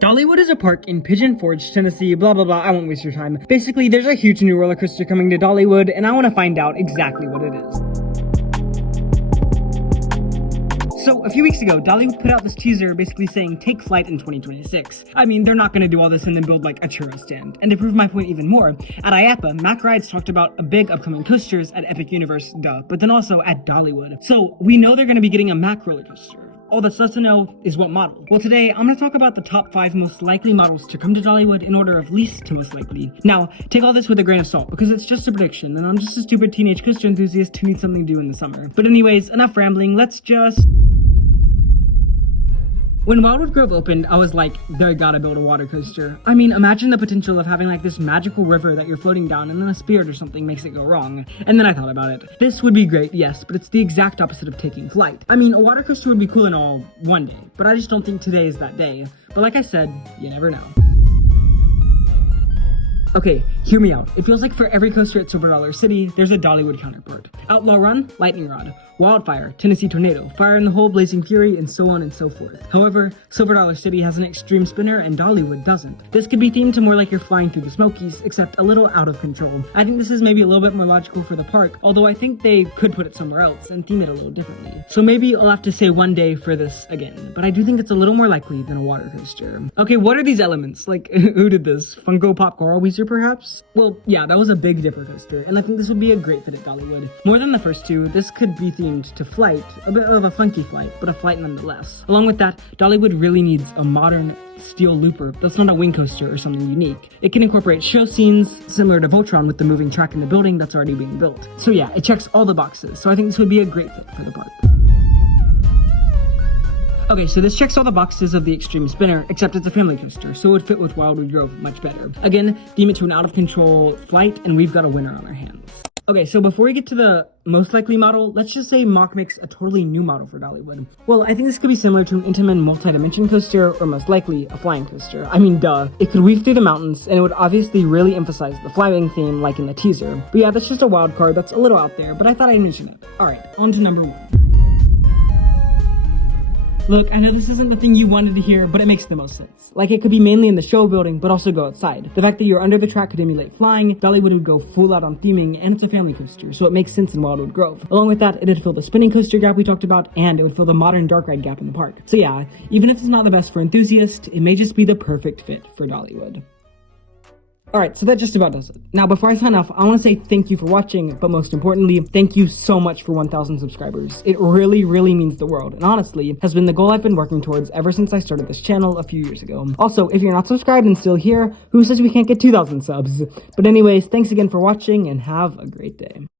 Dollywood is a park in Pigeon Forge, Tennessee, blah blah blah, I won't waste your time. Basically, there's a huge new roller coaster coming to Dollywood, and I want to find out exactly what it is. So, a few weeks ago, Dollywood put out this teaser basically saying, take flight in 2026. I mean, they're not gonna do all this and then build like a churro stand. And to prove my point even more, at IAAPA, Mack Rides talked about a big upcoming coasters at Epic Universe, duh, but then also at Dollywood. So, we know they're gonna be getting a Mack roller coaster. All that's left to know is what model. Well, today, I'm gonna talk about the top 5 most likely models to come to Dollywood in order of least to most likely. Now, take all this with a grain of salt, because it's just a prediction, and I'm just a stupid teenage coaster enthusiast who needs something to do in the summer. But anyways, enough rambling, let's just... When Wildwood Grove opened, I was like, they gotta build a water coaster. I mean, imagine the potential of having like this magical river that you're floating down and then a spirit or something makes it go wrong. And then I thought about it. This would be great, yes, but it's the exact opposite of taking flight. I mean, a water coaster would be cool and all one day, but I just don't think today is that day. But like I said, you never know. Okay, hear me out. It feels like for every coaster at Silver Dollar City, there's a Dollywood counterpart. Outlaw Run, Lightning Rod. Wildfire, Tennessee Tornado, Fire in the Hole, Blazing Fury, and so on and so forth. However, Silver Dollar City has an Xtreme spinner and Dollywood doesn't. This could be themed to more like you're flying through the Smokies, except a little out of control. I think this is maybe a little bit more logical for the park, although I think they could put it somewhere else and theme it a little differently. So maybe I'll have to say one day for this again, but I do think it's a little more likely than a water coaster. Okay, what are these elements? Like, who did this? Funko Pop Coral Weezer, perhaps? Well, yeah, that was a Big Dipper coaster, and I think this would be a great fit at Dollywood. More than the first two, this could be themed to flight, a bit of a funky flight, but a flight nonetheless. Along with that, Dollywood really needs a modern steel looper that's not a wing coaster or something unique. It can incorporate show scenes similar to Voltron with the moving track in the building that's already being built. So yeah, it checks all the boxes, so I think this would be a great fit for the park. Okay, so this checks all the boxes of the Xtreme spinner, except it's a family coaster, so it would fit with Wildwood Grove much better. Again, theme it to an out-of-control flight, and we've got a winner on our hands. Okay, so before we get to the most likely model, let's just say Mack makes a totally new model for Dollywood. Well, I think this could be similar to an Intamin multi-dimension coaster, or most likely, a flying coaster. I mean, duh. It could weave through the mountains, and it would obviously really emphasize the flying theme, like in the teaser. But yeah, that's just a wild card that's a little out there, but I thought I'd mention it. Alright, on to number 1. Look, I know this isn't the thing you wanted to hear, but it makes the most sense. Like, it could be mainly in the show building, but also go outside. The fact that you're under the track could emulate flying, Dollywood would go full out on theming, and it's a family coaster, so it makes sense in Wildwood Grove. Along with that, it'd fill the spinning coaster gap we talked about, and it would fill the modern dark ride gap in the park. So yeah, even if it's not the best for enthusiasts, it may just be the perfect fit for Dollywood. Alright, so that just about does it. Now, before I sign off, I want to say thank you for watching, but most importantly, thank you so much for 1,000 subscribers. It really, really means the world, and honestly, has been the goal I've been working towards ever since I started this channel a few years ago. Also, if you're not subscribed and still here, who says we can't get 2,000 subs? But anyways, thanks again for watching, and have a great day.